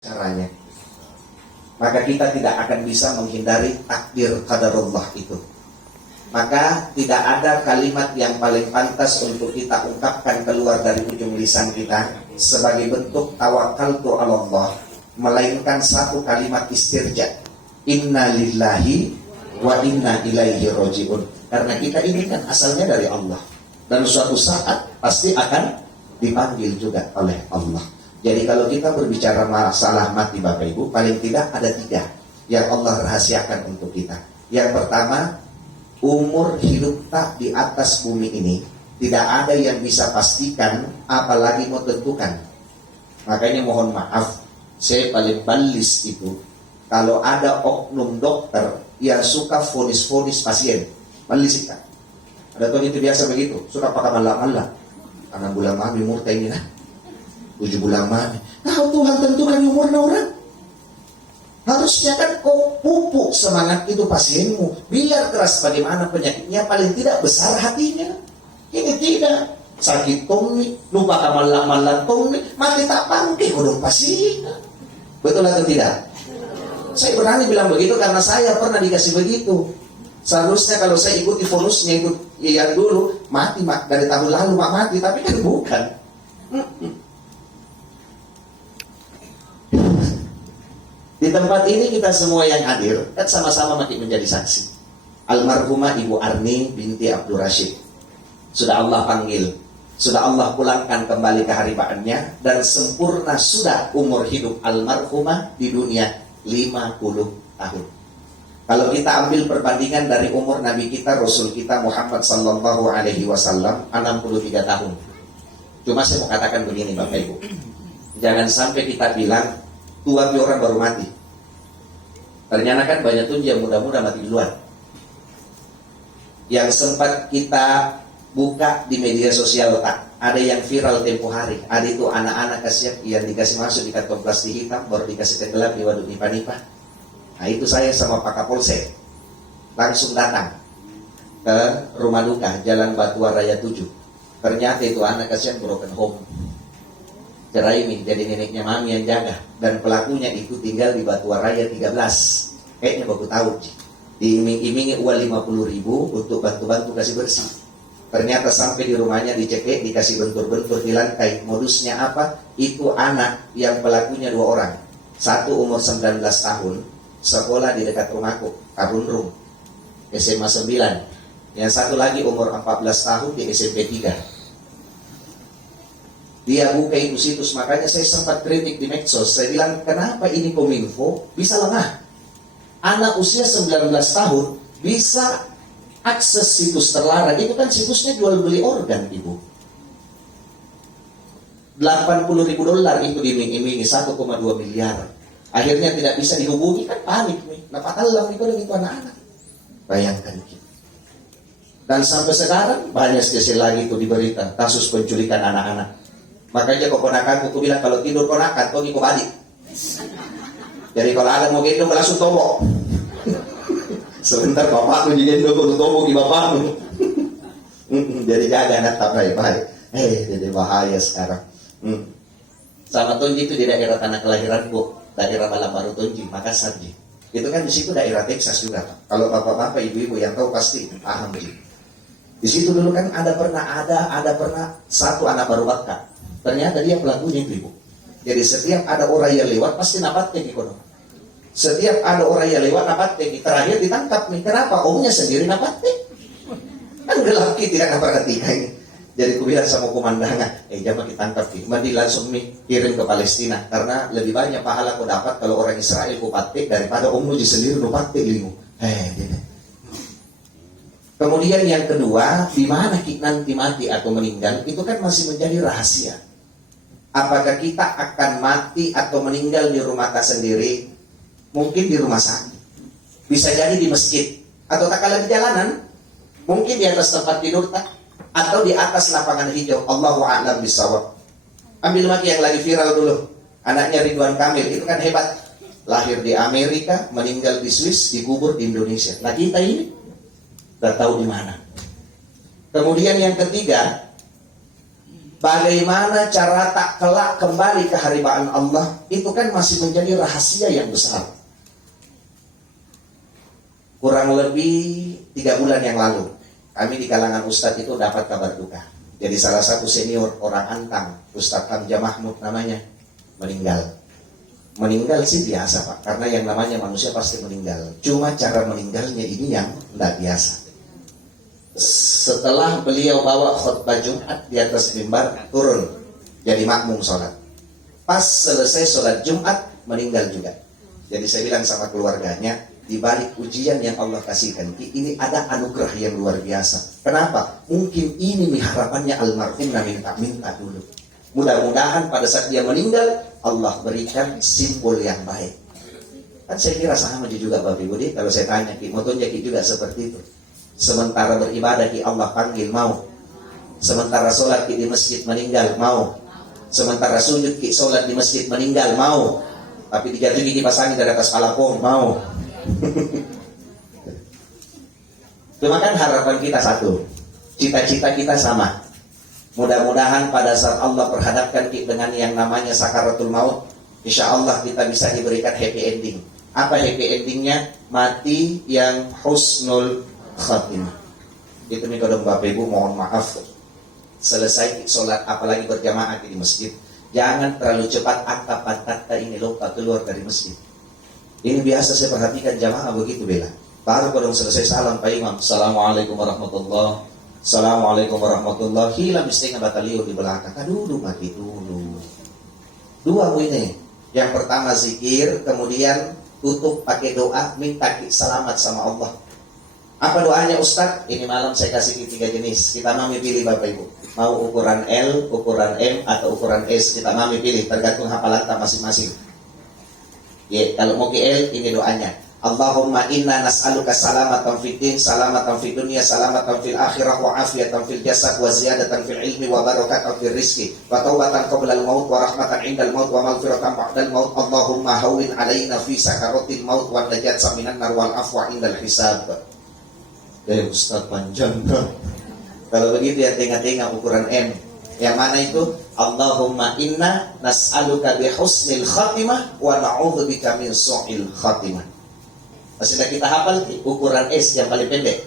caranya, maka kita tidak akan bisa menghindari takdir qadarullah itu. Maka tidak ada kalimat yang paling pantas untuk kita ungkapkan keluar dari ujung lisan kita sebagai bentuk tawakkaltu 'ala Allah, melainkan satu kalimat istirja, inna lillahi wa inna ilaihi rajiun. Karena kita ini kan asalnya dari Allah, dan suatu saat pasti akan dipanggil juga oleh Allah. Jadi kalau kita berbicara masalah mati Bapak Ibu, paling tidak ada 3 yang Allah rahasiakan untuk kita. Yang pertama, umur hidup tak di atas bumi ini tidak ada yang bisa pastikan, apalagi mau tentukan. Makanya mohon maaf, saya paling balis itu kalau ada oknum dokter yang suka fonis-fonis pasien. Balis itu. Ada tuh itu biasa begitu, suka pakai malam-malam. Karena bulan mami umur ini lah. 7 bulan mami. Kau Tuhan tentukan umurnya orang. Harusnya kan kau pupuk semangat itu pasienmu. Biar keras bagaimana penyakitnya, paling tidak besar hatinya. Ini tidak. Sakit tongni, lupa kamalang-malang tongni, mati tak panggil kodok pasien. Betul atau tidak? Saya berani bilang begitu karena saya pernah dikasih begitu. Seharusnya kalau saya ikuti fonusnya itu yang dulu, mati dari tahun lalu mati, tapi kan bukan. Di tempat ini kita semua yang hadir kan sama-sama makin menjadi saksi. Almarhumah Ibu Arni binti Abdul Rashid sudah Allah panggil, sudah Allah pulangkan kembali keharibaannya, dan sempurna sudah umur hidup almarhumah di dunia 50 tahun. Kalau kita ambil perbandingan dari umur Nabi kita, Rasul kita Muhammad Sallallahu Alaihi Wasallam 63 tahun. Cuma saya mau katakan begini Bapak Ibu, jangan sampai kita bilang tua orang baru mati. Ternyata kan banyak tuh yang muda-muda mati duluan. Yang sempat kita buka di media sosial tak, ada yang viral tempo hari. Ada itu anak-anak yang dikasih masuk di kantong plastik hitam, baru dikasih tenggelam di waduk nipah-nipah. Nah itu saya sama Pak Kapolsek langsung datang ke rumah duka Jalan Batuan Raya 7. Ternyata itu anak kasihan broken home, cerai nih, jadi neneknya mami yang jaga, dan pelakunya itu tinggal di Batuan Raya 13. Kayaknya baru tahu, diiming-imingi uang 50.000 untuk bantu-bantu kasih bersih. Ternyata sampai di rumahnya dicek, dikasih bentur-bentur di lantai. Modusnya apa? Itu anak yang pelakunya 2 orang. Satu umur 19 tahun, sekolah di dekat rumahku, Karunrung, SMA 9. Yang satu lagi umur 14 tahun di SMP 3. Dia buka itu situs, makanya saya sempat kritik di medsos. Saya bilang, kenapa ini Kominfo bisa lengah? Anak usia 19 tahun bisa akses situs terlarang. Itu kan situsnya jual beli organ, Ibu. $80.000 itu diiming-imingi 1,2 miliar. Akhirnya tidak bisa dihubungi, kan panik nih. Dapat alam itu lagi itu anak-anak. Bayangkan itu. Dan sampai sekarang banyak sekali lagi itu diberita kasus penculikan anak-anak. Makanya keponakanku bilang kalau tidur ponakan, kau ngikut adik. Jadi kalau ada mau gendong langsung tobok. Sebentar bapakku juga gendong tobok di bapakmu. Jadi jaga anak tak baik-baik. Jadi bahaya sekarang. Sama Tonji itu di daerah tanah kelahiranku, daerah Malambaru Tonji, Makassar. Itu kan di situ daerah Texas juga. Kalau bapak-bapak, ibu-ibu yang tahu pasti paham. Di situ dulu kan ada pernah satu anak baru bakar. Ternyata dia pelakunya itu, Ibu. Jadi setiap ada orang yang lewat pasti napat teki kono. Setiap ada orang yang lewat napat teki. Terakhir ditangkap nih. Kenapa? Omnya sendiri napat teki. Kan gelap tidak perhatikan ini. Jadi aku bilang sama komandannya, jangan ditangkap nih. Mandi langsung nih kirim ke Palestina. Karena lebih banyak pahala kau dapat kalau orang Israel kau patek daripada ommu sendiri kau patek limu. Kemudian yang kedua, di mana kita nanti mati atau meninggal, itu kan masih menjadi rahasia. Apakah kita akan mati atau meninggal di rumah kita sendiri? Mungkin di rumah sakit. Bisa jadi di masjid. Atau tak kalah di jalanan. Mungkin di atas tempat tidur tak. Atau di atas lapangan hijau. Allahu a'lam bishawab. Ambil mati yang lagi viral dulu. Anaknya Ridwan Kamil. Itu kan hebat. Lahir di Amerika, meninggal di Swiss, dikubur di Indonesia. Nah kita ini tidak tahu di mana. Kemudian yang ketiga, Bagaimana cara tak kelak kembali ke haribaan Allah, itu kan masih menjadi rahasia yang besar. Kurang lebih 3 bulan yang lalu, kami di kalangan Ustadz itu dapat kabar duka. Jadi salah satu senior orang Antang, Ustadz Hamja Mahmud namanya, meninggal. Meninggal sih biasa Pak, karena yang namanya manusia pasti meninggal. Cuma cara meninggalnya ini yang tidak biasa. Setelah beliau bawa khutbah Jumat di atas mimbar, turun jadi makmum sholat. Pas selesai sholat Jumat, meninggal juga. Jadi saya bilang sama keluarganya, di balik ujian yang Allah kasihkan, ini ada anugerah yang luar biasa. Kenapa? Mungkin ini harapannya almarhum minta dulu. Mudah-mudahan pada saat dia meninggal, Allah berikan simbol yang baik. Kan saya kira sama juga Bapak Ibu, kalau saya tanya, motonya juga seperti itu. Sementara beribadah di Allah panggil, mau. Sementara sholat di masjid meninggal, mau. Sementara sujud di sholat di masjid meninggal, mau. Tapi dijatuhi dipasangin dari atas palapong, mau. Cuma kan harapan kita satu, cita-cita kita sama. Mudah-mudahan pada saat Allah perhadapkan kita dengan yang namanya sakaratul maut, insya Allah kita bisa diberikan happy ending. Apa happy endingnya? Mati yang husnul khatimah. Itu nih kalau Bapak Ibu mohon maaf, selesai sholat apalagi berjamaah di masjid, jangan terlalu cepat angkat pantat ini lupa keluar dari masjid. Ini biasa saya perhatikan jamaah begitu bela. Baru kalau selesai salam Pak Imam, Assalamualaikum warahmatullahi, Assalamualaikum warahmatullahi, hilang istinya batalio di belakang. Dulu mati dulu. Dua ini. Yang pertama zikir, kemudian tutup pakai doa, minta selamat sama Allah. Apa doanya Ustaz? Ini malam saya kasih 3 jenis. Kita mami pilih Bapak Ibu. Mau ukuran L, ukuran M, atau ukuran S. Kita mami pilih, tergantung hafalan masing-masing. Ya, kalau mau ke L, ini doanya. Allahumma inna nas'aluka salamatan fid din, salamatan fid dunya, salamatan fil akhirah, wa afiyatan fil jasad, wa ziyadatan fil ilmi, wa barakatan fil rizki, wa taubatan qabla al-maut, wa rahmatan indal maut, wa maghfiratan ba'dal maut. Allahumma hawwin alaina fi sakaratil maut, wa najat minan nar wal afwa indal hisab. Ustaz panjang. Kalau begitu ya tengah-tengah ukuran M. Yang mana itu? Allahumma inna nas'aluka bi husnil khatimah wa na'udzubika min su'il khatimah. Sudah kita hafal ukuran S yang paling pendek.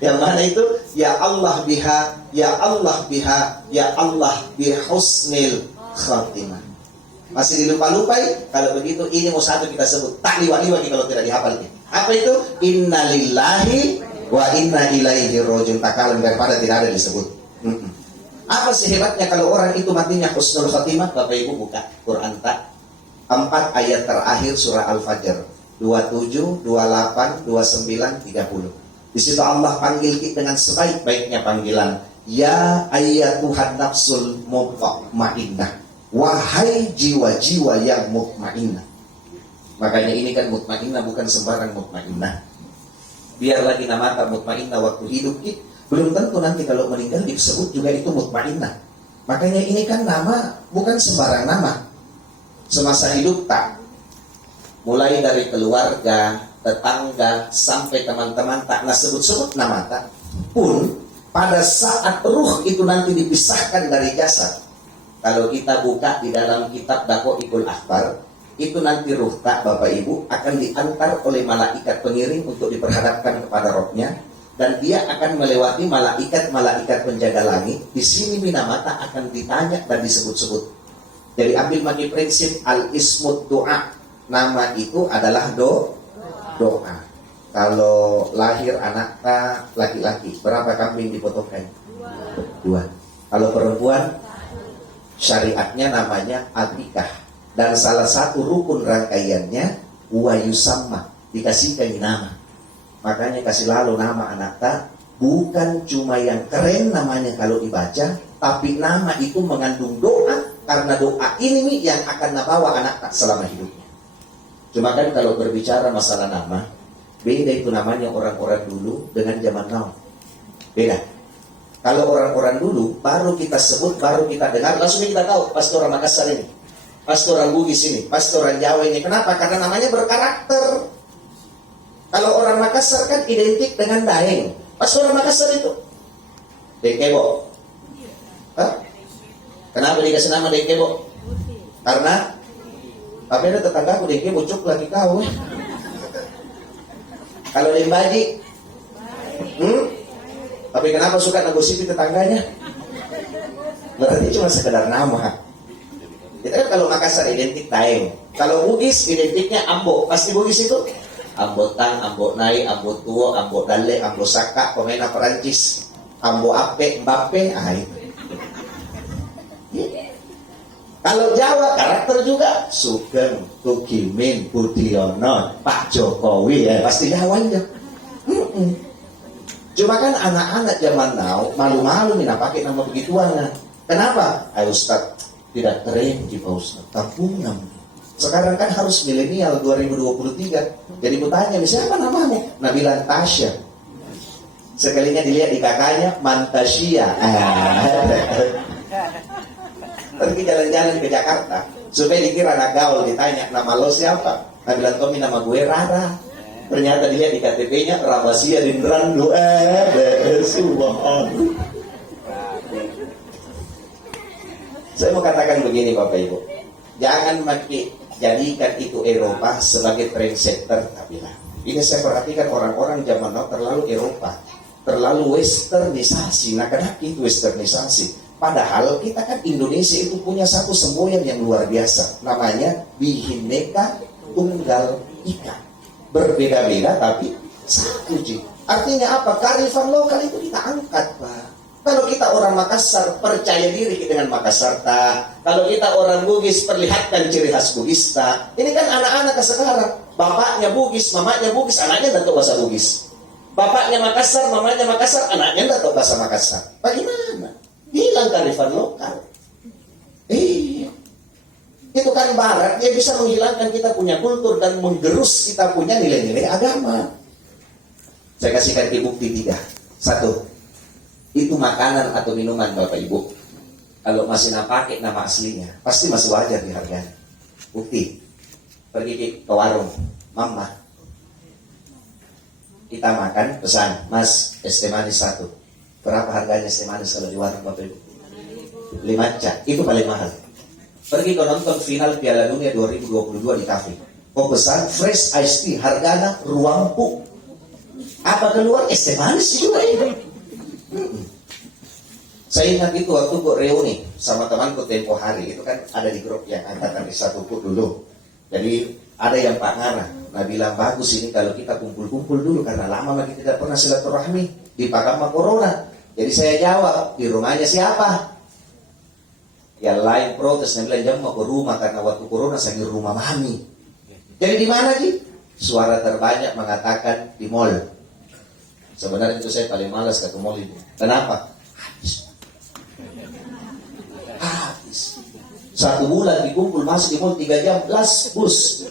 Yang mana itu? Ya Allah biha, ya Allah biha, ya Allah bi husnil khatimah. Masih dilupa-lupai? Kalau begitu ini mau satu kita sebut. Tak liwa-liwa kalau tidak dihafal. Apa itu? Inna lillahi wa inna ilaihi rajiun. Tak kalah daripada tidak ada disebut. Apa sih hebatnya kalau orang itu matinya husnul khatimah? Bapak Ibu buka Quran tak 4 ayat terakhir surah Al-Fajr 27, 28, 29, 30. Di situ Allah panggil kita dengan sebaik-baiknya panggilan. Ya ayyatuhan nafsul mutmainnah. Wahai jiwa-jiwa yang mutmainnah. Makanya ini kan mutmainnah bukan sembarang mutmainnah. Biar lagi nama tak mutmainnah waktu hidup kita, belum tentu nanti kalau meninggal disebut juga itu mutmainnah. Makanya ini kan nama bukan sembarang nama. Semasa hidup tak, mulai dari keluarga, tetangga, sampai teman-teman tak nah sebut-sebut nama tak pun pada saat ruh itu nanti dipisahkan dari jasad. Kalau kita buka di dalam kitab Daqaiqul Akhbar, itu nanti ruh tak Bapak Ibu akan diantar oleh malaikat pengiring untuk diperhadapkan kepada rohnya, dan dia akan melewati malaikat-malaikat penjaga langit. Di sini minamata akan ditanya dan disebut-sebut. Jadi ambil bagi prinsip al-ismud doa. Nama itu adalah doa. Kalau lahir anak laki-laki, berapa kambing dipotongkan? 2. Kalau perempuan, syariatnya namanya akikah. Dan salah satu rukun rangkaiannya wa yusamma, dikasihkan nama. Makanya kasih lalu nama anak tak bukan cuma yang keren namanya kalau dibaca, tapi nama itu mengandung doa. Karena doa ini nih yang akan nabawa anak tak selama hidupnya. Cuma kan kalau berbicara masalah nama, beda itu namanya orang-orang dulu dengan zaman now. Beda. Kalau orang-orang dulu, baru kita sebut, baru kita dengar, langsung kita tahu, pasti orang Makassar ini, pasti orang Bugis ini, pasti orang Jawa ini. Kenapa? Karena namanya berkarakter. Kalau orang Makassar kan identik dengan Daeng, pasti orang Makassar itu. Dengkebo. Hah? Kenapa dikasih nama Dengkebo? Karena apa ada tetanggaku Dengkebo cuk lagi kau. Kalau Limbaji, tapi kenapa suka negosipi tetangganya? Berarti cuma sekedar nama. Kita kan kalau Makassar identik Taeng. Kalau Bugis identiknya Ambo. Pasti Bugis itu Ambo Tang, Ambo Nai, Ambo Tuo, Ambo Dale, Ambo Saka, pemain Perancis, Ambo Ape, Mbappe. Itu. Kalau Jawa karakter juga Sugeng, Tukimin, Budiono, Pak Jokowi ya pasti Jawa aja. Cuma kan anak-anak zaman now malu-malu nih pakai nama begituan. Kenapa? Ayo Ustaz, tidak keren Pak Ustaz. Tampungan. Sekarang kan harus milenial 2023. Jadi aku tanya, siapa namamu? Nabila Tasya. Sekalinya dilihat di kakaknya Mantasya. Pergi jalan-jalan ke Jakarta supaya dikira anak gaul, ditanya nama lo siapa? Nabila Tommy, nama gue Rara. Ternyata dilihat di KTP-nya Rabasia Dindrando. Subhanallah. Saya mau katakan begini Bapak Ibu, jangan jadikan itu Eropa sebagai trendsetter. Ini saya perhatikan orang-orang zaman now terlalu Eropa, terlalu westernisasi. Nah kenapa itu westernisasi? Padahal kita kan Indonesia itu punya satu semboyan yang luar biasa, namanya Bhinneka Tunggal Ika. Berbeda-beda tapi satu Ji. Artinya apa? Kearifan lokal itu kita angkat Pak. Kalau kita orang Makassar, percaya diri dengan Makassar tak. Kalau kita orang Bugis, perlihatkan ciri khas Bugis tak. Ini kan anak-anak sekarang, bapaknya Bugis, mamanya Bugis, anaknya tidak tahu bahasa Bugis. Bapaknya Makassar, mamanya Makassar, anaknya tidak tahu bahasa Makassar. Bagaimana? Hilang kearifan lokal. Itu kan Barat, dia bisa menghilangkan kita punya kultur dan menggerus kita punya nilai-nilai agama. Saya kasihkan bukti 3. 1. Itu makanan atau minuman Bapak Ibu, kalau masih pakai nama aslinya pasti masih wajar dihargai. Bukti, pergi ke warung Mama, kita makan, pesan Mas es teh manis 1. Berapa harganya es teh manis kalau di warung Bapak Ibu? 5 cak, itu paling mahal. Pergi ke nonton final Piala Dunia 2022 di kafe, kau pesan fresh iced tea, harganya ruangku. Apa keluar es teh manis juga ini? Saya ingat itu waktu gue reuni sama temanku tempo hari, itu kan ada di grup yang angkatan S1 dulu. Jadi ada yang Pak Ngana, nah bilang bagus ini kalau kita kumpul-kumpul dulu karena lama lagi tidak pernah silaturahmi di Pakama Corona. Jadi saya jawab, di rumahnya siapa? Yang lain protes, yang bilang jangan mau ke rumah karena waktu Corona saya di rumah mami. Jadi di mana Ji? Suara terbanyak mengatakan di mall. Sebenarnya itu saya paling malas ke mall itu. Kenapa? Habis. 1 bulan dikumpul masuk di mall 3 jam las bus.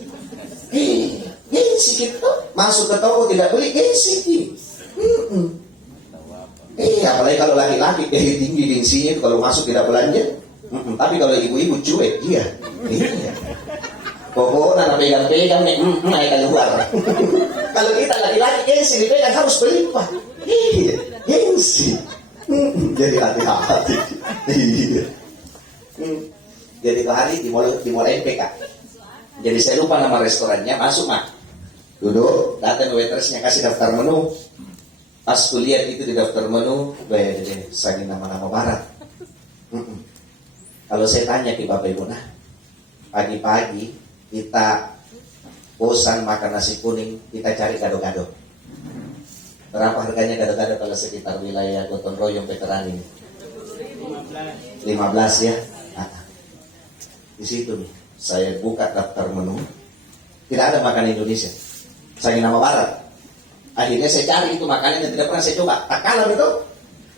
Gengsi gitu. Masuk ke toko tidak beli gengsi. Apalagi kalau laki-laki tinggi gengsinya itu kalau masuk tidak belanja. Tapi kalau ibu-ibu cuek dia. Pokoknya pegang-pegang nih, naik keluar. Kalau kita laki-laki gengsi dipegang harus berlimpah. Gengsi. Jadi hati-hati. Jadi Pak Hari di mall MPK. Jadi saya lupa nama restorannya, masuk mah. Duduk, datang waitersnya kasih daftar menu. Pas kulihat itu di daftar menu, saya nama-nama barat. Kalau saya tanya ke Bapak Ibu, nah pagi-pagi kita bosan makan nasi kuning, kita cari gado-gado. Berapa harganya gado-gado kalau sekitar wilayah Gotong Royong Veteran ini? 15 ya. Di situ nih, saya buka daftar menu, tidak ada makanan Indonesia, saya nama barat. Akhirnya saya cari itu makanan yang tidak pernah saya coba. Tak kalah itu,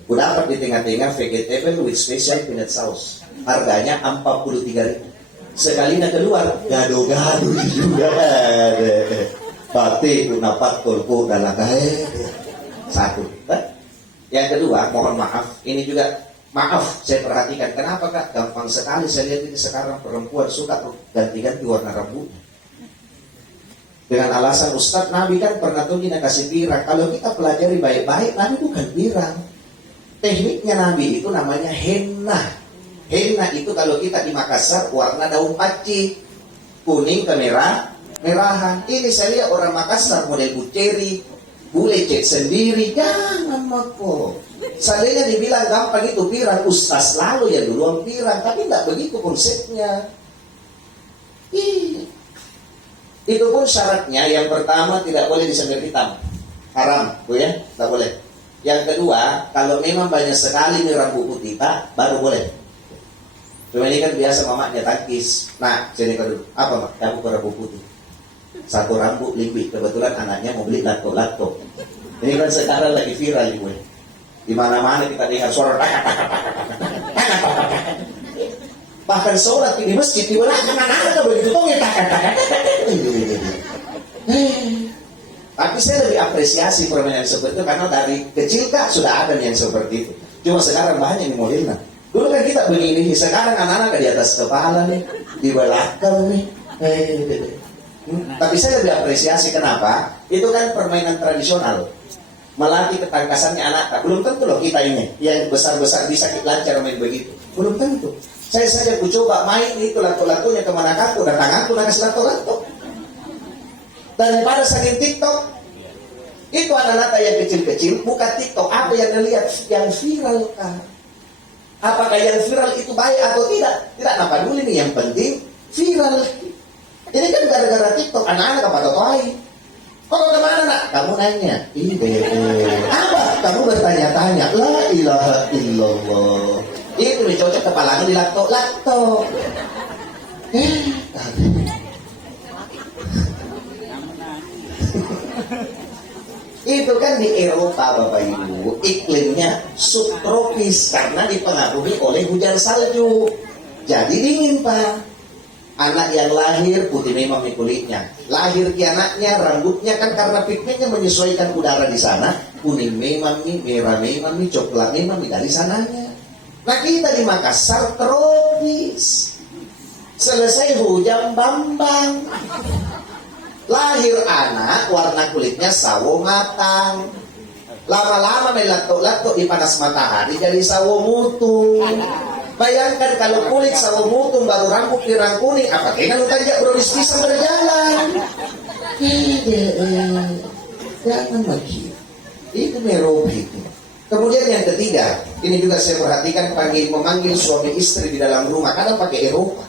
aku dapat di tengah-tengah vegetable with special peanut sauce. Harganya 43.000. Sekalinya keluar, gado-gado juga. Pati kunapat kulku dan lakai. 1. Yang kedua, mohon maaf, ini juga maaf, saya perhatikan. Kenapa Kak? Gampang sekali saya lihat ini sekarang perempuan suka ganti-ganti warna rambutnya. Dengan alasan Ustadz, Nabi kan pernah tuh kita kasih pirang. Kalau kita pelajari baik-baik, Nabi bukan pirang. Tekniknya Nabi itu namanya henna. Henna itu kalau kita di Makassar warna daun paci, kuning ke merahan. Ini saya lihat orang Makassar model buceri, bule cek sendiri, jangan mako. Seandainya dibilang gampang itu pirang, ustaz lalu ya duluan pirang, tapi tidak begitu konsepnya. Itu pun syaratnya yang pertama tidak boleh disemir hitam, haram, tuh ya, tidak boleh. Yang kedua, kalau memang banyak sekali nih rambut putih, tak, baru boleh. Cuma ini kan biasa mamanya tangkis. Nah, sini kau dulu. Apa mak? Kamu ke rambut putih. Satu rambut lebih. Kebetulan anaknya mau beli lato-lato. Ini kan sekarang lagi viral gue. Di mana-mana kita dengar suara bahkan sholat di masjid di belakang anak-anak begitu tuh ya Tapi saya lebih apresiasi permainan seperti itu karena dari kecil kak sudah ada yang seperti itu. Cuma sekarang banyak yang modelnya. Dulu kan kita begini, sekarang anak-anak di atas kepala nih, di belakang nih. Tapi saya lebih apresiasi kenapa? Itu kan permainan tradisional. Melatih ketangkasannya anak. Belum tentu loh kita ini yang besar-besar bisa lancar main begitu. Belum tentu. Saya saja ku coba main itu lato-latonya kemana aku dan tanganku nangis lato-lato. Daripada saking TikTok, itu anak-anak yang kecil-kecil buka TikTok, apa yang dilihat yang viral kan? Apakah yang viral itu baik atau tidak? Tidak apa dulu nih, yang penting viral. Ini kan gara-gara TikTok anak-anak apa tahu? Kalau kemana nak? Kamu nanya, apa? Kamu bertanya-tanya, la ilaha illallah. Itu nih cocok kepalanya di lato-lato. Itu kan di Eropa Bapak Ibu, iklimnya subtropis karena dipengaruhi oleh hujan salju. Jadi dingin Pak. Anak yang lahir putih memang di kulitnya. Lahir ke anaknya, rambutnya kan karena pigmennya menyesuaikan udara di sana. Kuning memang nih, merah memang nih, coklat memang nih dari sananya. Nah kita di Makassar tropis. Selesai hujan bambang. Lahir anak, warna kulitnya sawo matang. Lama-lama melato-lato di panas matahari jadi sawo mutung. Bayangkan kalau kulit sawo mutung baru rambut pirang kuning, apa kena lu tajak beroris bisa berjalan. Jangan lagi. Itu merobi itu. Kemudian yang ketiga, ini juga saya perhatikan memanggil suami istri di dalam rumah. Kadang pakai Eropa.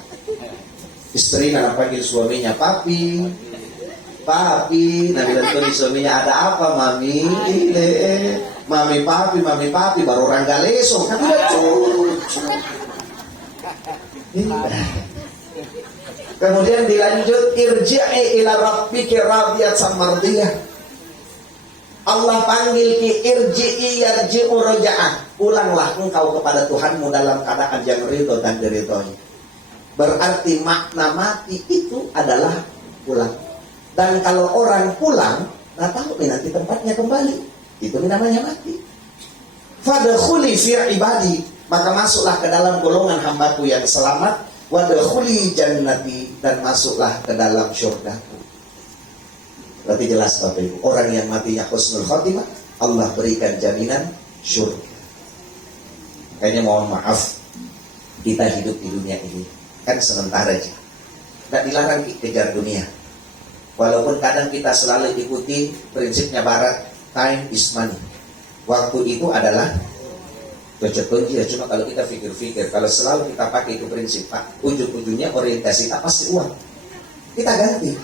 Istri kadang panggil suaminya papi. Papi, nah bilang tuh suaminya ada apa mami? Mami papi, baru orang galeso. Kan udah Kemudian dilanjut irji'i ila rabbiki radiyatan mardiyah. Allah panggil ki irji'i yarji'u raja'ah. Pulanglah engkau kepada Tuhanmu dalam keadaan yang ridho dan diridhoi. Berarti makna mati itu adalah pulang. Dan kalau orang pulang, nggak tahu nih nanti tempatnya kembali. Itu namanya mati. Fadkhuli fi ibadi, maka masuklah ke dalam golongan hambaku yang selamat. Wadkhuli jannati, dan masuklah ke dalam syurgaku. Berarti jelas Bapak Ibu, orang yang matinya husnul khotimah, Allah berikan jaminan syurga. Kayaknya mohon maaf, kita hidup di dunia ini kan sementara aja. Tidak dilarang kejar dunia. Walaupun kadang kita selalu ikuti prinsipnya barat, time is money. Waktu itu adalah cocok ya. Cuma kalau kita pikir-pikir, kalau selalu kita pakai itu prinsip, Pak, ujung-ujungnya orientasi kita pasti uang. Kita ganti.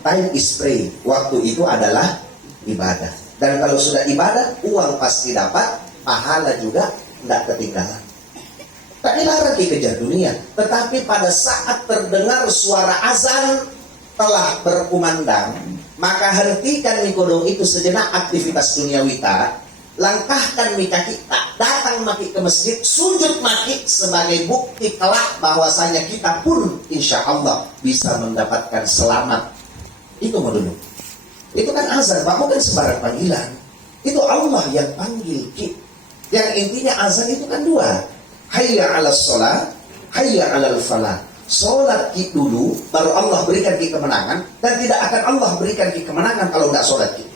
Time is pray. Waktu itu adalah ibadah. Dan kalau sudah ibadah, uang pasti dapat, pahala juga tidak ketinggalan. Tak dilarang kejar dunia. Tetapi pada saat terdengar suara azan telah berkumandang, maka hentikan mikodong itu sejenak aktivitas duniawita, langkahkan mika kita, datang maki ke masjid, sujud maki sebagai bukti kelak bahwasanya kita pun insya Allah bisa mendapatkan selamat. Itu mau dulu. Itu kan azan, Pak, bukan sembarang panggilan. Itu Allah yang panggil kita. Yang intinya azan itu kan dua. Hayya 'alas shalah, hayya 'alal falah. Sholat ki dulu, baru Allah berikan ki kemenangan, dan tidak akan Allah berikan ki kemenangan kalau tidak sholat ki.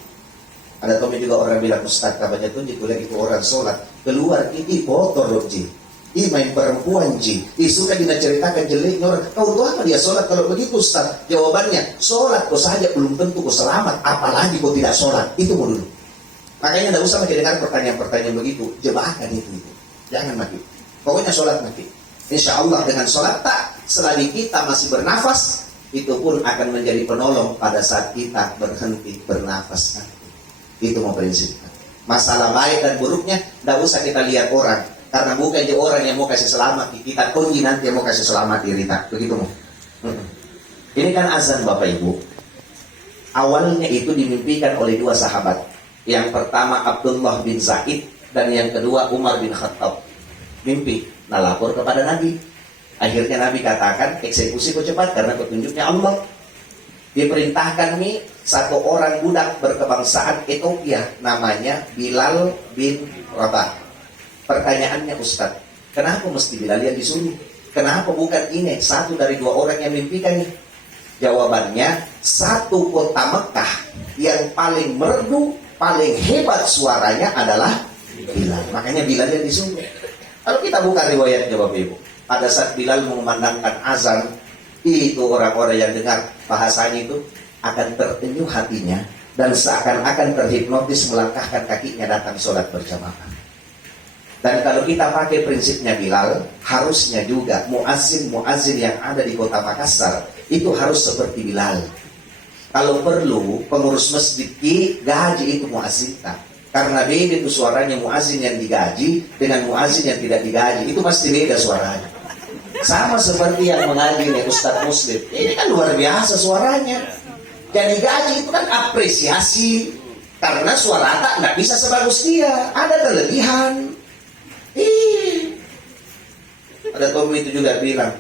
Ada Tommy juga orang bilang, Ustaz, kabarnya tuh kuliah itu orang sholat. Keluar, ini kotor loh, Ji. Ini main perempuan, Ji. Suka ceritakan jeleknya orang. Kau tuh apa dia sholat kalau begitu, Ustaz? Jawabannya, sholat kau saja belum tentu kau selamat. Apalagi kau tidak sholat. Itu dulu. Makanya tidak usah maki dengar pertanyaan-pertanyaan begitu. Jebaakan itu. Jangan maki. Pokoknya sholat maki. Insya Allah dengan sholat tak, selagi kita masih bernafas, itu pun akan menjadi penolong pada saat kita berhenti bernafas nanti. Itu mau prinsip. Masalah baik dan buruknya, tidak usah kita lihat orang. Karena bukan dia orang yang mau kasih selamat, kita kunci nanti yang mau kasih selamat diri kita. Begitu mau. Ini kan azan Bapak Ibu. Awalnya itu dimimpikan oleh dua sahabat. Yang pertama Abdullah bin Zaid dan yang kedua Umar bin Khattab. Mimpi, nah lapor kepada Nabi. Akhirnya Nabi katakan, eksekusi kau cepat karena petunjuknya Allah. Diperintahkan nih satu orang budak berkebangsaan Ethiopia namanya Bilal bin Rabah. Pertanyaannya, Ustaz, kenapa mesti Bilal yang disuruh? Kenapa bukan ini satu dari dua orang yang mimpikan nih? Jawabannya, satu kota Mekah yang paling merdu, paling hebat suaranya adalah Bilal. Makanya Bilal yang disuruh. Kalau kita buka riwayatnya Bapak Ibu, pada saat Bilal mengumandangkan azan, itu orang-orang yang dengar bahasanya itu akan terenyuh hatinya dan seakan-akan terhipnotis melangkahkan kakinya datang sholat berjamaah. Dan kalau kita pakai prinsipnya Bilal, harusnya juga muazzin yang ada di kota Makassar itu harus seperti Bilal. Kalau perlu pengurus masjid gaji itu muazzin. Karena beda itu suaranya muazzin yang digaji dengan muazzin yang tidak digaji. Itu pasti beda suaranya. Sama seperti yang mengaji nih Ustadz Muslim. Ini kan luar biasa suaranya. Yang digaji itu kan apresiasi. Karena suara tak nggak bisa sebagus dia. Ada kelebihan. Ada Tommy itu juga bilang,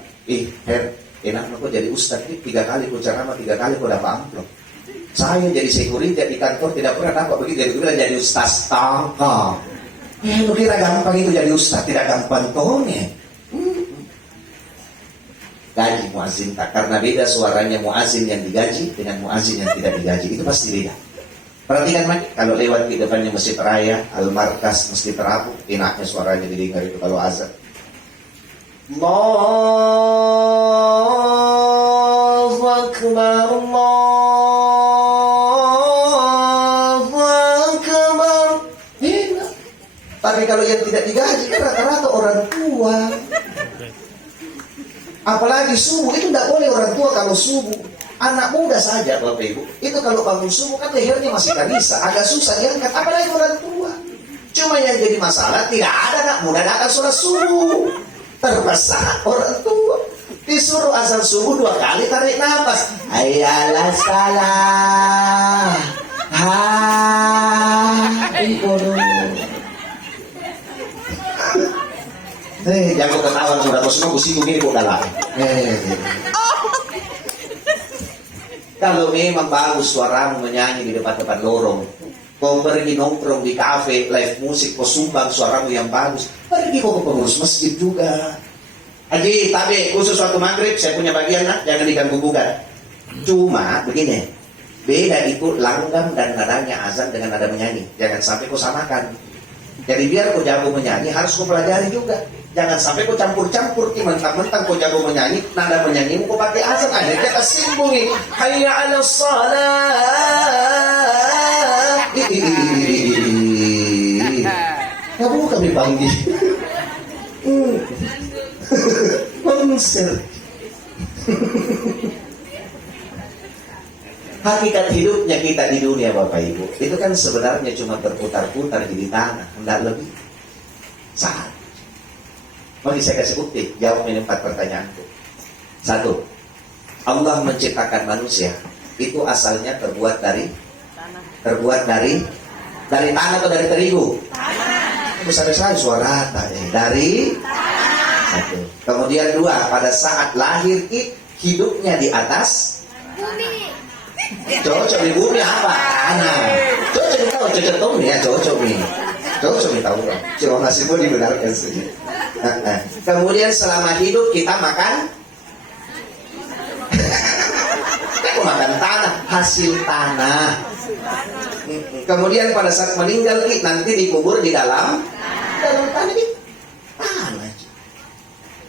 enak kok jadi ustadz nih 3 kali kok ceramah, 3 kali kok dapat amplop. Saya jadi security di kantor tidak pernah dapat begitu. Jadi bilang jadi ustaz tangkap. Lu kira gampang itu jadi ustaz? Tidak gampang tohnya. Gaji muazzin tak, karena beda suaranya muazzin yang digaji dengan muazzin yang tidak digaji. Itu pasti beda. Perhatikan Mak, kalau lewat di depannya Masjid Raya, Al-Markas, Masjid Terapung, enaknya suaranya didengar itu kalau azan. Allahu Akbar, Allahu Akbar. Enak. Tapi kalau yang tidak digaji kan rata-rata orang tua. Apalagi subuh, itu tidak boleh orang tua kalau subuh. Anak muda saja Bapak Ibu, itu kalau bangun subuh kan lehernya masih bisa, agak susah diangkat, apalagi orang tua. Cuma yang jadi masalah, tidak ada anak muda yang akan sholat subuh. Terbesar orang tua. Disuruh azan subuh 2 kali tarik nafas. Ayalah salah. Jangan ketawa sudah kau semua kusik begini kok dalam. Kalau memang bagus suaramu menyanyi di depan-depan lorong, kau pergi nongkrong di kafe, live musik, kau sumbang suaramu yang bagus, pergi kau ke pengurus masjid juga. Haji, tapi khusus waktu maghrib, saya punya bagian nak, jangan diganggu-gugat. Cuma begini, beda itu langgam dan nadanya azan dengan nada menyanyi. Jangan sampai kau samakan. Jadi biar kau jago menyanyi, harus kau pelajari juga. Jangan sampai kau campur-campur, mentang-mentang kau jago menyanyi, nada menyanyimu kau pakai azan, akhirnya kesinggungi. Hayya 'ala shalah. Kamu kami panggil. Konser. Hakikat hidupnya kita di dunia Bapak Ibu, itu kan sebenarnya cuma berputar-putar di tanah, tidak lebih. Saat. Mari saya kasih bukti, jawab ini 4 pertanyaanku. 1. Allah menciptakan manusia, itu asalnya terbuat dari tanah atau dari terigu? Tanah. Sampai suara dari tanah. 1. Kemudian 2, pada saat lahir hidupnya di atas bumi. Cocok di bumi apa? Tanah. Cocok di tahu, cocok tahu nih ya, cocok nih. Cocok di tahu. Cuma masih mau dibenarkan saja. Kemudian selama hidup kita makan makan tanah, hasil tanah. Kemudian pada saat meninggal nanti dikubur di dalam tanah ini. Tanah.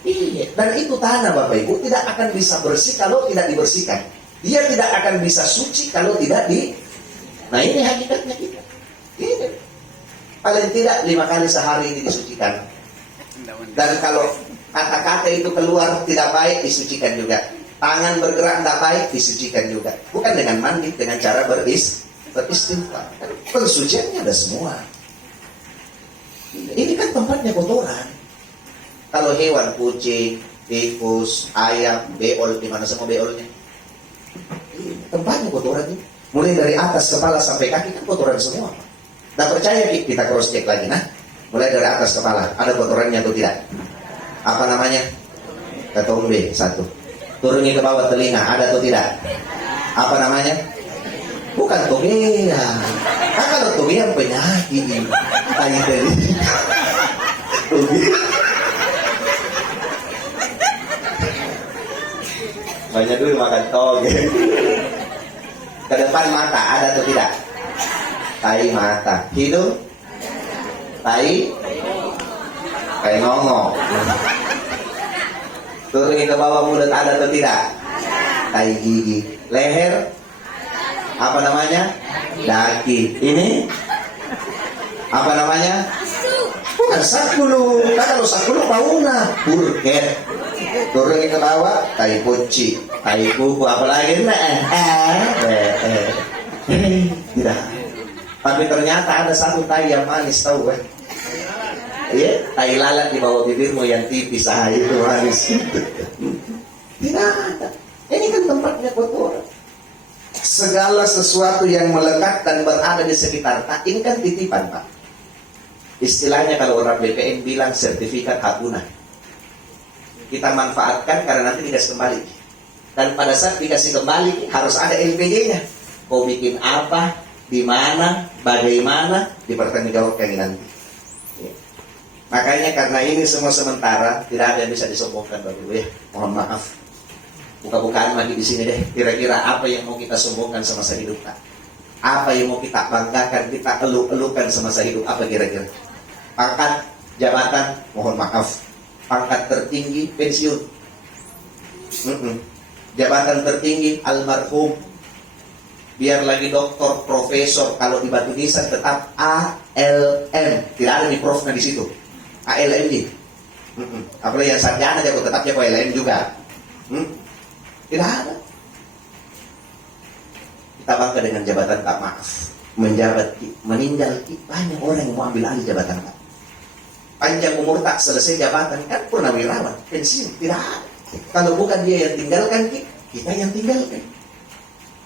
Iya. Dan itu tanah Bapak Ibu tidak akan bisa bersih kalau tidak dibersihkan. Dia tidak akan bisa suci kalau tidak Nah ini hakikatnya kita. Ini. Paling tidak 5 kali sehari ini disucikan. Dan kalau kata-kata itu keluar tidak baik, disucikan juga. Tangan bergerak tidak baik, disucikan juga. Bukan dengan mandi, dengan cara beristighfar. Pensuciannya ada semua. Ini kan tempatnya kotoran. Kalau hewan, kucing, tikus, ayam, beol, di mana semua beolnya? Tempatnya kotoran ini. Mulai dari atas kepala sampai kaki kan kotoran semua. Nah percaya kita cross check lagi nah. Mulai dari atas kepala ada kotorannya atau tidak? Apa namanya? Ketombe satu. Turuni ke bawah telinga ada atau tidak? Apa namanya? Bukan togea. Kan kalau togea penyakit. Tanya tadi. Banyak dulu makan toge. Ke depan mata ada atau tidak? Tai mata. Hidung? Tai? Kayak ngongok. Turun ke bawah mulut ada atau tidak? Tai gigi. Leher? Apa namanya? Daki. Ini? Apa namanya? Bukan sakulu. Kalau sakulu pauna. Burger. Turun ke bawah, tai poci, tai kuku, apalagi tidak. Tapi ternyata ada satu tai yang manis, tahu kan? Iya, tai lalat di bawah bibirmu yang tipis, itu manis. Tidak ada. Ini kan tempatnya kotor. Segala sesuatu yang melekat dan berada di sekitar tak, ini kan titipan Pak. Istilahnya kalau orang BPN bilang sertifikat hak guna. Kita manfaatkan karena nanti dikasih kembali. Dan pada saat dikasih kembali harus ada LPG-nya. Kau bikin apa, di mana, bagaimana, dipertanggungjawabkan nanti. Ya. Makanya karena ini semua sementara, tidak ada yang bisa disombongkan Bapak Ibu ya. Mohon maaf. Buka-bukaan lagi di sini deh. Kira-kira apa yang mau kita sombongkan semasa hidup Pak? Apa yang mau kita banggakan, kita eluk-elukan semasa hidup? Apa kira-kira? Pangkat, jabatan, mohon maaf. Pangkat tertinggi, pensiun. Jabatan tertinggi, almarhum. Biar lagi doktor, profesor. Kalau di Batu Nisan tetap ALM. Tidak ada di profnya di situ. ALMJ. Apalagi yang sarjana jago tetap jago ALM juga. Tidak ada. Kita bangga dengan jabatan tak maaf. Menjabat, meninggal, banyak orang yang mau ambil alih jabatan Pak. Panjang umur tak selesai jabatan kan purnawirawan, pensiun, tidak ada. Kalau bukan dia yang tinggalkan, kita yang tinggalkan.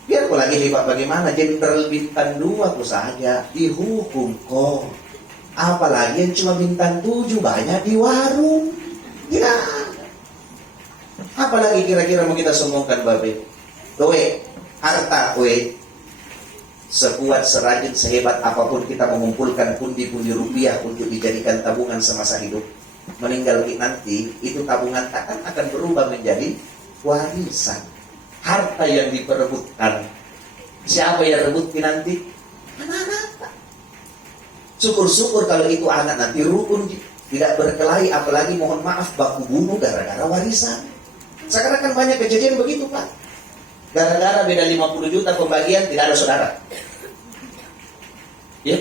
Biar kok lagi hebat bagaimana, jenderal bintang 2 kok saja dihukum kok. Apalagi yang cuma bintang 7 banyak di warung. Tidak ada. Apalagi kira-kira mau kita sombongkan Babe? Kowe, harta kowe sekuat, serajin, sehebat apapun kita mengumpulkan pundi-pundi rupiah untuk dijadikan tabungan semasa hidup, meninggal nanti, itu tabungan takkan akan berubah menjadi warisan. Harta yang diperebutkan, siapa yang rebut nanti? Anak-anak. Syukur-syukur kalau itu anak nanti rukun, tidak berkelahi, apalagi mohon maaf baku bunuh gara-gara warisan. Sekarang kan banyak kejadian begitu Pak. Gara-gara beda 50 juta pembagian tidak ada saudara. Ya.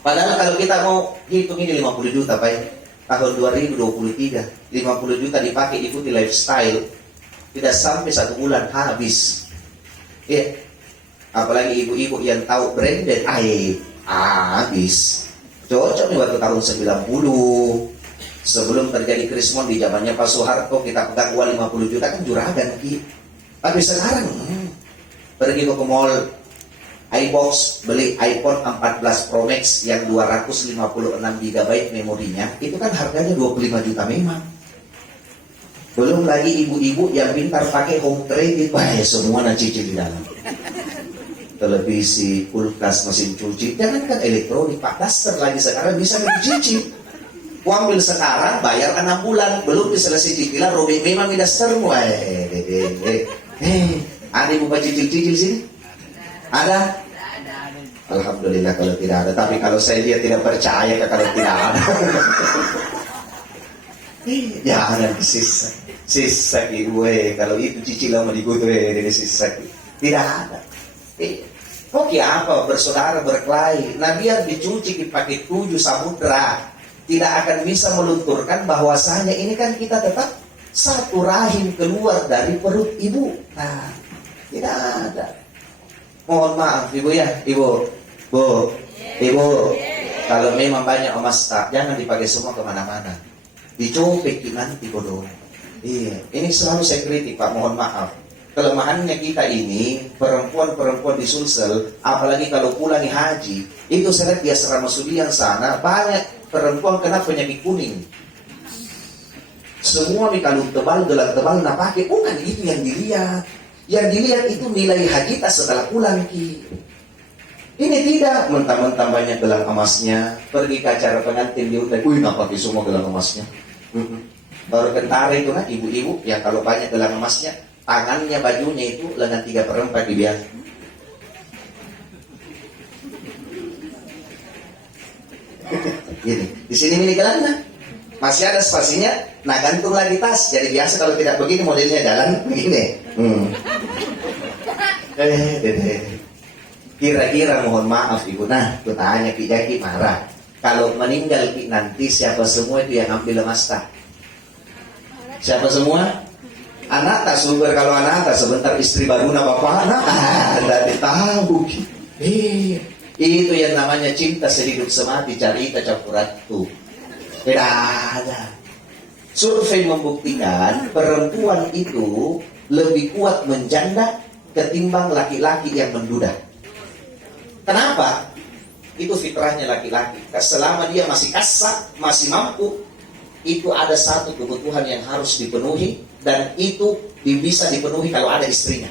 Padahal kalau kita mau hitung ini 50 juta Pak ya. Tahun 2023 50 juta dipakai ikuti lifestyle, tidak sampai 1 bulan habis. Ya. Apalagi ibu-ibu yang tahu branded habis. Cocok nih waktu tahun 90. Sebelum terjadi krismon di zamannya Pak Soeharto, kita pegang uang 50 juta kan juragan Ki. Tapi sekarang pergi ke mall, iBox, beli iPhone 14 Pro Max yang 256 GB memorinya, itu kan harganya 25 juta memang. Belum lagi ibu-ibu yang pintar pakai home credit, semua cicil di dalam. Televisi, kulkas, mesin cuci, jangan kan elektronik Pak, daster lagi sekarang bisa dicicil. Ambil sekarang, bayar 6 bulan, belum diselesai cicilan, robek memang dastermu. Ada ibu cicil-cicil sini? Ada? Alhamdulillah kalau tidak ada. Tapi kalau saya lihat tidak percaya kalau tidak ada. Jangan sisa. Sisa gue kalau itu cicilan mau digutu dari sisa. Tidak ada. Oke apa bersaudara berkelahi. Nah biar dicuci dipakai 7 samudra. Tidak akan bisa melunturkan bahwasanya ini kan kita tetap satu rahim keluar dari perut ibu. Nah, tidak ada. Mohon maaf ibu ya, ibu, ibu. Kalau memang banyak emas tak, jangan dipakai semua kemana-mana. Dicopek nanti bodoh. Iya, ini selalu saya kritik Pak. Mohon maaf. Kelemahannya kita ini perempuan-perempuan di Sulsel, apalagi kalau pulang haji, itu saya lihat di asrama Sudiang sana banyak perempuan kena penyakit kuning. Semua nih kalau tebal, gelang tebal, nah pakai bukan itu yang dilihat. Yang dilihat itu nilai haji tak setelah pulang ki. Ini tidak mentang-mentang banyak gelang emasnya, pergi ke acara pengantin di hotel, wih nak pakai semua gelang emasnya. Baru kentara itu nah ibu-ibu yang kalau banyak gelang emasnya, tangannya bajunya itu lengan 3/4 di biasa. Gini, di sini milik gelang nah. Masih ada spasinya, nah gantung lagi tas. Jadi biasa kalau tidak begini modelnya jalan begini. Kira-kira mohon maaf ibu. Nah, aku tanya Ki Jaki marah. Kalau meninggal Ki nanti siapa semua itu yang ambil emas tak? Siapa semua? Anak tak sumber kalau anak tak sebentar istri baru na bapak anak. Tidak ditahu Ki. Itu yang namanya cinta sehidup semati cerita campuran tuh. Tidak ada. Survei membuktikan perempuan itu lebih kuat menjanda ketimbang laki-laki yang menduda. Kenapa? Itu fitrahnya laki-laki. Selama dia masih kasar, masih mampu, itu ada satu kebutuhan yang harus dipenuhi dan itu bisa dipenuhi kalau ada istrinya.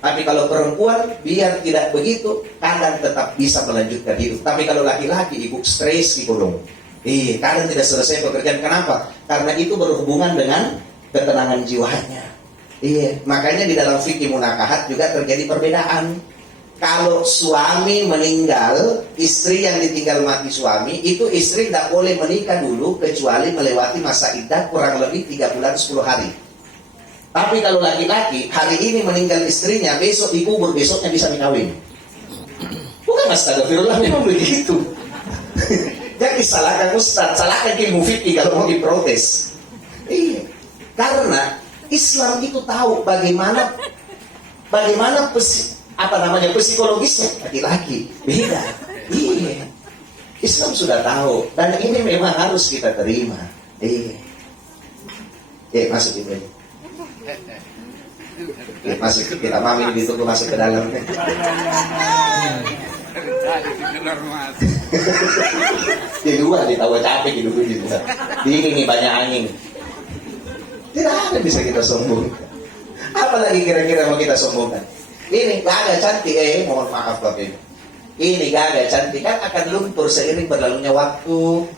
Tapi kalau perempuan biar tidak begitu, kadang tetap bisa melanjutkan hidup. Tapi kalau laki-laki ibu stres di kolong. Kadang tidak selesai pekerjaan. Kenapa? Karena itu berhubungan dengan ketenangan jiwanya. Makanya di dalam fikih munakahat juga terjadi perbedaan. Kalau suami meninggal, istri yang ditinggal mati suami, itu istri tidak boleh menikah dulu kecuali melewati masa iddah kurang lebih 3 bulan 10 hari. Tapi kalau laki-laki, hari ini meninggal istrinya, besok dikubur, besoknya bisa dikawin. Bukan astagfirullah, memang begitu. Jadi salahkan Ustaz, salahkan ilmu fikih kalau mau diprotes. Karena Islam itu tahu bagaimana psikologisnya laki-laki. Beda. Islam sudah tahu dan ini memang harus kita terima. Masuk itu. Masuk kita mami ditunggu masuk ke dalam. Di luar ditawa capek gitu gitu. Dingin nih banyak angin. Tidak ada bisa kita sombong. Apalagi kira-kira mau kita sombongkan. Ini gagal cantik mohon maaf Bapak. Ini gagal cantik kan akan luntur seiring berlalunya waktu.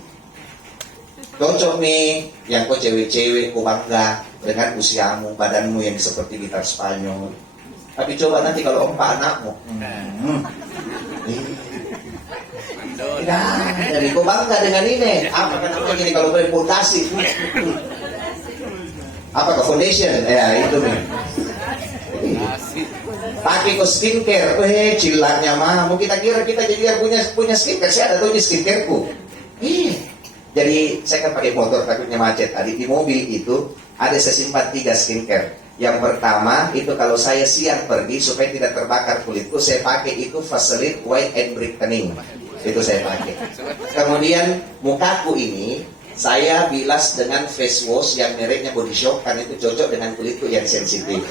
Cocok nih yang kau cewek-cewek kau bangga dengan usiamu, badanmu yang seperti gitar Spanyol. Tapi coba nanti kalau empat anakmu. Jadi kau bangga dengan ini. Apa namanya ini kalau bereputasi? Apakah foundation? Itu nih. Pakai ke skincare, cilatnya mah. Mau kita kira kita jadi punya skincare. Saya ada tuh di skincareku. Jadi saya kan pakai motor takutnya macet. Tadi di mobil itu ada saya simpan 3 skincare. Yang pertama itu kalau saya siang pergi supaya tidak terbakar kulitku, saya pakai itu Vaseline White and Brightening. Itu saya pakai. Kemudian mukaku ini saya bilas dengan face wash yang mereknya Body Shop karena itu cocok dengan kulitku yang sensitif.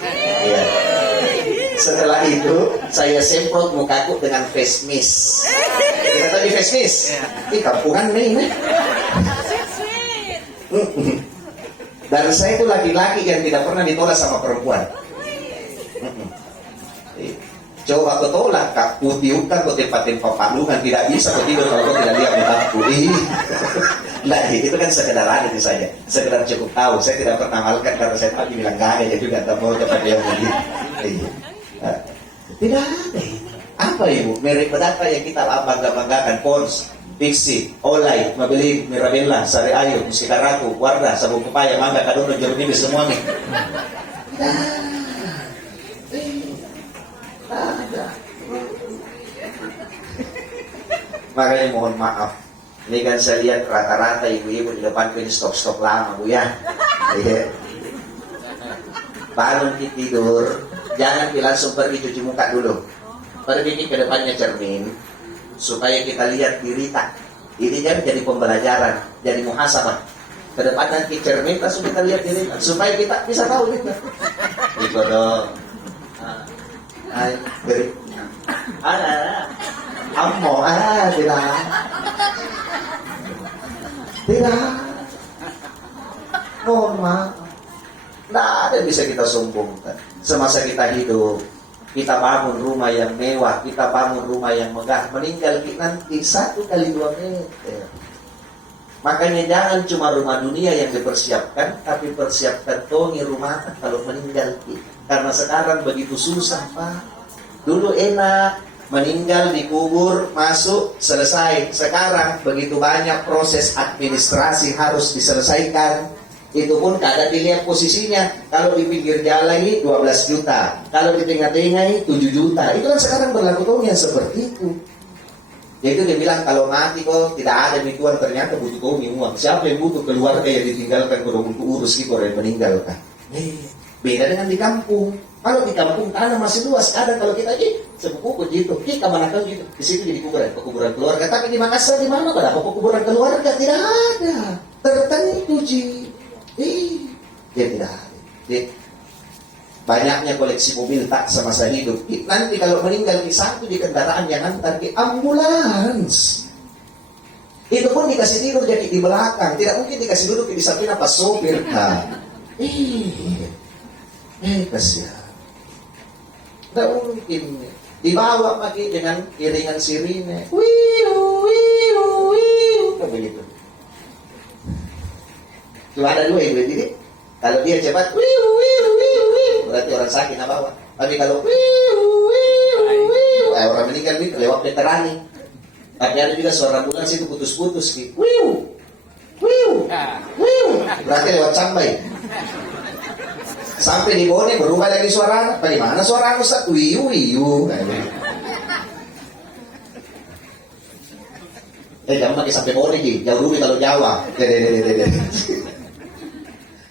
Setelah itu saya semprot mukaku dengan face mist. Kita tahu di face mist. Kampungan nih. Dan saya itu laki-laki yang tidak pernah ditolak sama perempuan. Coba kau tolak, kak putihkan kau tempat-tempat palungan tidak bisa kau tidur kalau kau tidak lihat mataku. Nah, itu kan sekedar ada di saya, sekedar cukup tahu. Saya tidak pernah amalkan karena saya tadi bilang gak ada, jadi juga tak mau kepada yang begitu. Tidak ada. Apa Apa ibu? Merek bedaka yang kita bangga-banggakan. Pons, Pixie, Olay, Mabili, Mirabella, Sari Ayu, Musikaratu, Wardah, Sabun Pepaya, Mangga, Kadono, Jeruk Nipis, semua nih. Makanya mohon maaf. Ini kan saya lihat rata-rata ibu-ibu di depan ini stop-stop lama, Bu ya. Bangun tidur, jangan langsung pergi cuci muka dulu. Pergi ke depannya cermin, supaya kita lihat diri tak. Ini jadi pembelajaran, jadi muhasabah. Ke depan nanti cermin, langsung kita lihat diri tak, supaya kita bisa tahu gitu. Itu dong. Ada. Ammo, tidak. Mohon maaf. Tidak ada yang bisa kita sombongkan. Semasa kita hidup, kita bangun rumah yang mewah, kita bangun rumah yang megah, meninggal kita nanti 1 kali 2 meter. Makanya jangan cuma rumah dunia yang dipersiapkan, tapi persiapkan tongi rumah kalau meninggal kita. Karena sekarang begitu susah, Pak. Dulu enak, meninggal dikubur, masuk, selesai. Sekarang begitu banyak proses administrasi harus diselesaikan. Itu pun kadang dilihat posisinya. Kalau di pinggir jalan ini 12 juta, kalau di tengah-tengah ini 7 juta. Itu kan sekarang berlaku yang seperti itu. Jadi dia bilang kalau mati kok tidak ada mituan, ternyata butuh uang. Siapa yang butuh keluarga yang ditinggalkan kalau butuh urus gitu orang yang meninggalkan. Beda dengan di kampung. Kalau di kampung tanah masih luas, ada kalau kita sepupu gitu, kita manakah gitu, di situ jadi kuburan keluarga. Tapi di Makassar di mana pada kuburan keluarga tidak ada. Tertentu dia tidak ada. Banyaknya koleksi mobil tak semasa hidup. Nanti kalau meninggal di satu di kendaraan yang antar di ambulans. Itu pun dikasih tidur jadi di belakang. Tidak mungkin dikasih duduk di samping apa sopir. Kasihan. Tidak mungkin. Dibawa lagi dengan iringan sirine. Begitu. Cuma ada 2 yang jadi. Kalau dia cepat, berarti orang sakit nak bawa. Tapi kalau orang meninggal itu lewat veterani. Tapi ada juga suara ambulans itu putus-putus gitu. Berarti lewat cambai. Sampai di Bone berubah lagi suara. Bagaimana suara Ustaz? Wiu. Jangan pakai sampai Bone gitu. Jauh dulu kalau Jawa.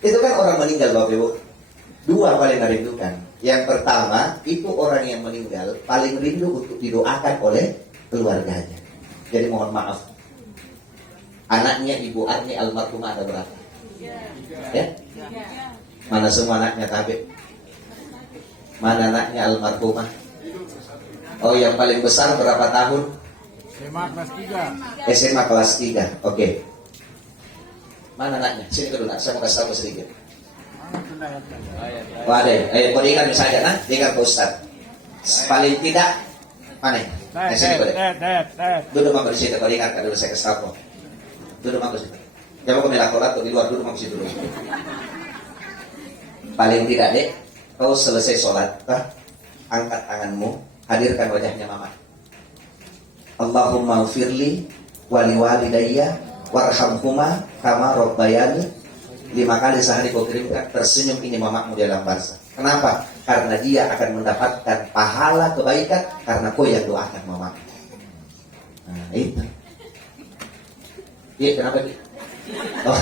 Itu kan orang meninggal Bapak Ibu. 2 paling merindukan. Yang pertama, itu orang yang meninggal paling rindu untuk didoakan oleh keluarganya. Jadi mohon maaf. Anaknya Ibu Arni almarhumah ada berapa? Ya? Mana semua anaknya Tabe? Mana anaknya almarhumah? Oh, yang paling besar berapa tahun? SMA kelas 3. SMA kelas 3. Oke. Mana anaknya? Sini dulu nak, saya mau kasih tahu sedikit. Ada. Kau dengar misalnya, nah, dengar Pak Ustaz. Paling tidak, mana? Sini boleh. Duduk mampir di situ, kau dengar kan dulu saya kasih tahu. Duduk mampir di situ. Jangan kau melakor atau di luar, duduk mampir di situ dulu. Paling tidak dek, kau selesai sholat, angkat tanganmu, hadirkan wajahnya mama. Allahumma ufirli wali walidayya warhamhuma kama rabbayani. 5 kali sehari kau kirimkan, tersenyum ini mamamu di alam barzah. Kenapa? Karena dia akan mendapatkan pahala kebaikan karena kau yang doakan mamamu. Nah itu. Iya kenapa dia? Oh.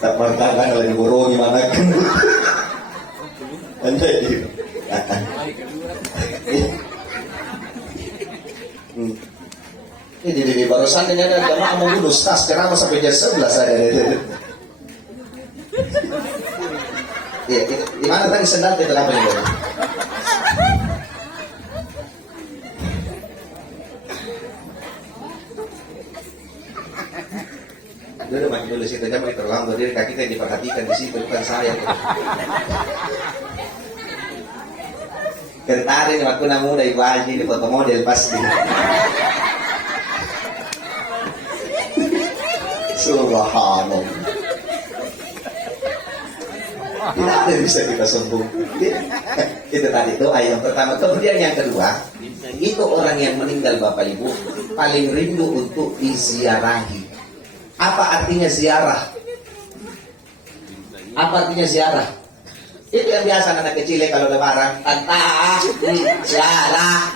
Tak pertahankan oleh guru gimana kan? Anda itu. Ini barusan ini ada jamaah mau bunuh tas kenapa sampai jam 11 ada. Iya, di mana tadi sendal kita apa ini? Dulu makin dulu situ aja makin terlambat jadi kaki kita diperhatikan di situ bukan saya. Kentarin waktu namu dari baji di foto model pasti. Subhanallah. Tidak ada yang bisa kita sombong. Itu tadi doa yang pertama. Kemudian yang kedua, itu orang yang meninggal Bapak Ibu paling rindu untuk diziarahi. Apa artinya ziarah? Apa artinya ziarah? Itu yang biasa anak kecil kalau lebaran, tantah, ziarah.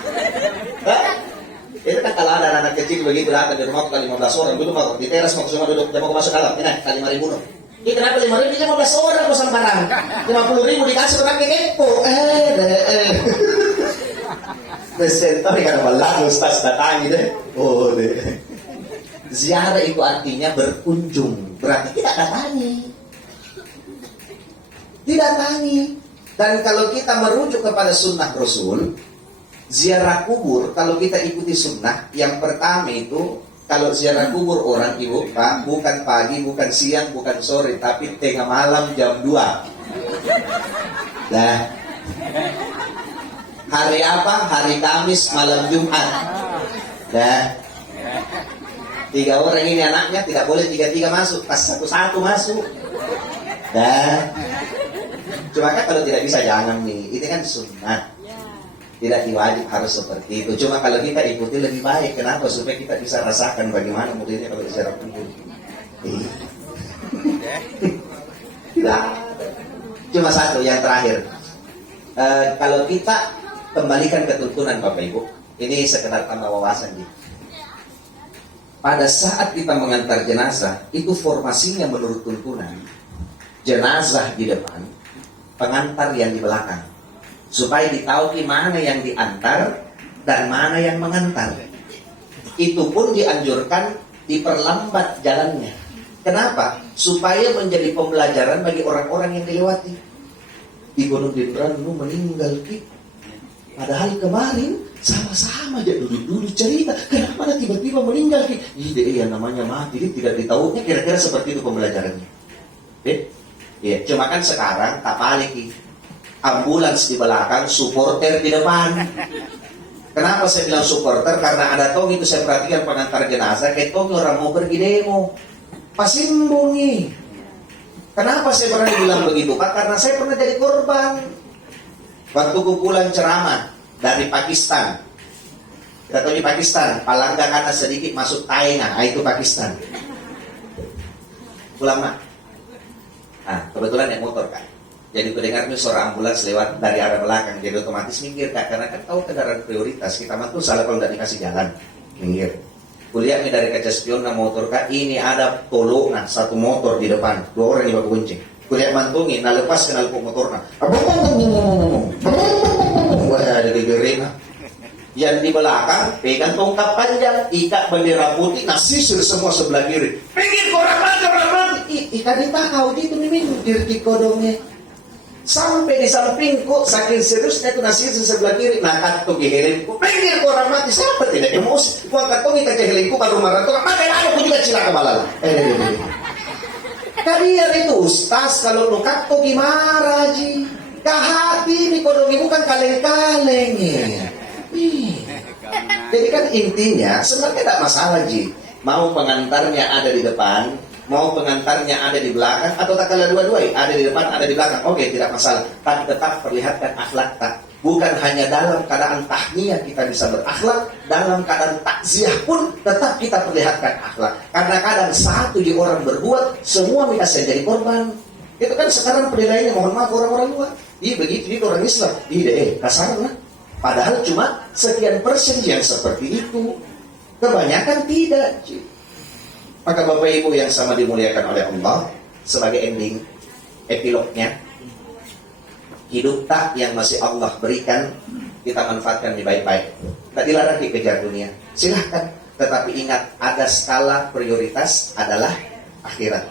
Itu kan kalau ada anak kecil begitu datang di rumah kali 15 orang, dulu mau di teras mau semua duduk, dia mau masuk dalam, ini kali 5.000 no. Ini kenapa 5.000? 15 orang mau barang, 50.000 dikasih orang kepo. Besentor kan malah ustaz datang gitu. Oh deh. Ziarah itu artinya berkunjung, berarti tidak datangi. Didatangi. Dan kalau kita merujuk kepada sunnah Rasul, ziarah kubur, kalau kita ikuti sunnah, yang pertama itu, kalau ziarah kubur orang ibu, Pak, bukan pagi, bukan siang, bukan sore, tapi tengah malam jam 2. Nah, hari apa? Hari Kamis, malam Jumat. Nah, 3 orang ini anaknya, tidak boleh 3-3 masuk, pas 1-1 masuk. Nah, cuma kan kalau tidak bisa jangan nih, ini kan sunnah. Tidak diwajib harus seperti itu. Cuma kalau kita ikuti lebih baik. Kenapa? Supaya kita bisa rasakan bagaimana modelnya kalau ziarah kubur. Tidak. Cuma satu yang terakhir. Kalau kita kembalikan ke tuntunan Bapak Ibu, ini sekedar tambah wawasan gitu. Pada saat kita mengantar jenazah, itu formasinya menurut tuntunan. Jenazah di depan, pengantar yang di belakang. Supaya ditahui mana yang diantar dan mana yang mengantar. Itu pun dianjurkan diperlambat jalannya. Kenapa? Supaya menjadi pembelajaran bagi orang-orang yang dilewati. Di Gunung Dindran lu meninggal Ki. Padahal kemarin sama-sama aja duduk-duduk cerita. Kenapa tiba-tiba meninggal Ki? Ide yang namanya mati, tidak ditahunya. Kira-kira seperti itu pembelajarannya. Ya, cuma kan sekarang tak balik Ki. Ambulans di belakang, supporter di depan. Kenapa saya bilang supporter? Karena ada tong itu saya perhatikan pengantar jenazah, kayak tong orang mau pergi demo, pasimbungi. Kenapa saya pernah bilang begitu Pak? Karena saya pernah jadi korban. Waktu kumpulan ceramah dari Pakistan. Kita tahu di Pakistan, palangga kata sedikit masuk China, itu Pakistan. Ulama. Nah, kebetulan yang motor kan. Jadi kudengarnya suara ambulans lewat dari arah belakang, jadi otomatis minggir Kak, karena kan tahu kendaraan prioritas, kita mantu salah kalau tidak dikasih jalan, minggir. Kuliahnya dari kaca spion na motor Kak, ini ada tolongan, satu motor di depan, 2 orang di baku kuncing. Kuliah mantungin, nah lepas kenal motornya. Wah, ada gegerina. Yang di belakang, pegang tongkat panjang, ikat bendera putih, nah sisir semua sebelah kiri. Pinggir korang mati, ikat ditakau gitu nih minggu, dirti kodongnya. Sampai di sampingku, saking seriusnya itu nasi sebelah kiri, nah kato gihelinku, pinggir orang mati, siapa tidak emosi? Gua kato kita gihelinku kan rumah rantu, maka aku juga cilaka balala. Kalian itu ustaz, kalau lu kato gimana ji? Kahati nih kodongi bukan kaleng-kaleng ya. Jadi kan intinya sebenarnya tidak masalah ji. Mau pengantarnya ada di depan, mau pengantarnya ada di belakang, atau tak kalah dua-duanya, ada di depan, ada di belakang. Oke, tidak masalah. Tapi tetap perlihatkan akhlak tak. Bukan hanya dalam keadaan tahniah kita bisa berakhlak, dalam keadaan takziah pun tetap kita perlihatkan akhlak. Karena kadang satu di orang berbuat, semua minta saya jadi korban. Itu kan sekarang penilaiannya, mohon maaf orang-orang luar. Begitu itu orang Islam. Kasar lah. Padahal cuma sekian persen yang seperti itu. Kebanyakan tidak. Maka Bapak Ibu yang sama dimuliakan oleh Allah, sebagai ending, epilognya, hidup tak yang masih Allah berikan, kita manfaatkan di baik-baik. Tak dilarang dikejar dunia, silahkan. Tetapi ingat, ada skala prioritas adalah akhirat.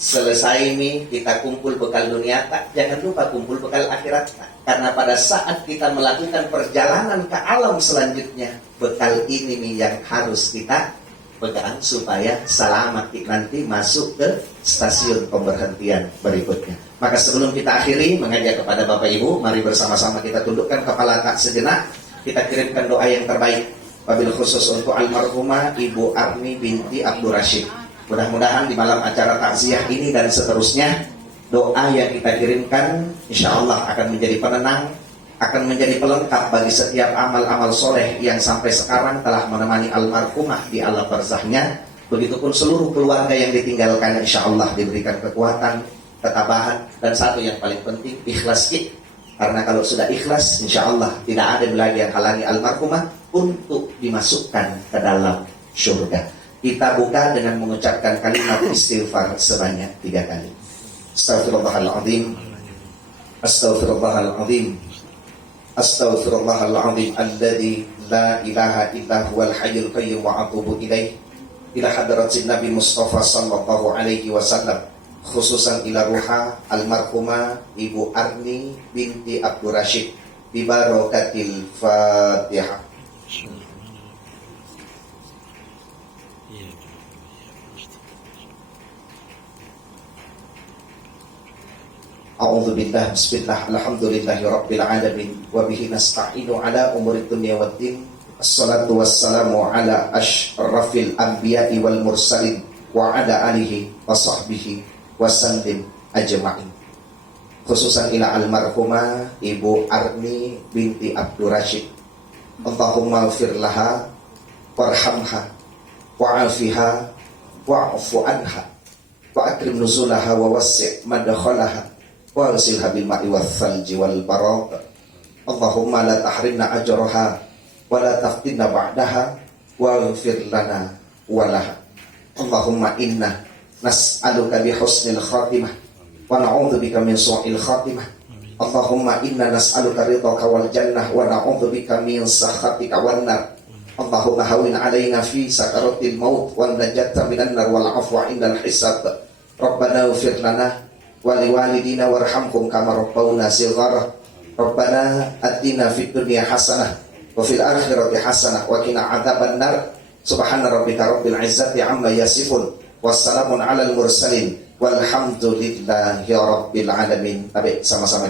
Selesai ini kita kumpul bekal dunia tak, jangan lupa kumpul bekal akhirat tak. Karena pada saat kita melakukan perjalanan ke alam selanjutnya, bekal ini nih yang harus kita pegang supaya selamat nanti masuk ke stasiun pemberhentian berikutnya. Maka sebelum kita akhiri mengajak kepada Bapak Ibu, mari bersama-sama kita tundukkan kepala tak sejenak, kita kirimkan doa yang terbaik, wabil khusus untuk almarhumah Ibu Arni binti Abdul Rashid. Mudah-mudahan di malam acara takziah ini dan seterusnya doa yang kita kirimkan insya Allah akan menjadi penenang, akan menjadi pelengkap bagi setiap amal-amal soleh yang sampai sekarang telah menemani almarhumah di alam barzahnya. Begitupun seluruh keluarga yang ditinggalkan insya Allah diberikan kekuatan, ketabahan, dan satu yang paling penting, ikhlas kita. Karena kalau sudah ikhlas, insya Allah tidak ada lagi yang halangi almarhumah untuk dimasukkan ke dalam surga. Kita buka dengan mengucapkan kalimat istighfar sebanyak 3 kali. Astaghfirullahaladzim, Astaghfirullahaladzim, Astaghfirullahaladzim, alladzi la ilaha illa huwal hayyul qayyum wa atubu ilaih. Ila hadratin Nabi Mustafa sallallahu alaihi wasallam, khususan ila ruha almarhumah Ibu Arni binti Abdul Rashid, bi barakatil Fatihah. A'udzu billah, bismillah, alhamdulillahi rabbil alamin, wa bihi nasta'inu ala umuri dunya waddin. Assalatu wassalamu ala asyrafil anbiya'i wal mursalin wa ala alihi wa sahbihi wa sallim ajma'in. Khususan ila almarhumah Ibu Arni binti Abdul Rashid, Allahumma ighfir laha warhamha wa'afiha wa'fu anha wa akrim nuzulaha wa wassi' madkhalaha wa arsilha bil ma'i wal thalji wal barad. Allahumma la tahrimna ajraha wa la taftinna ba'daha wa ighfir lana wa laha. Allahumma inna nas'aluka bi husnil khatimah wa na'udzubika min su'il khatimah. Allahumma inna nas'aluka ridhaka wal jannah wa na'udzubika min sakhatika wan nar. Allahumma hawwin 'alaina fi sakaratil maut wan najata minan nar wal 'afwa 'indal hisab. Rabbana ighfir lana wa liwalidina warhamhum kama rabbawna shighara. Rabbana atina fid dunya hasanah wa fil akhirati hasanah wa qina adzabannar. Subhana rabbika rabbil izzati amma yasifun, wassalamun alal mursalin, walhamdulillahi rabbil alamin. Sama-sama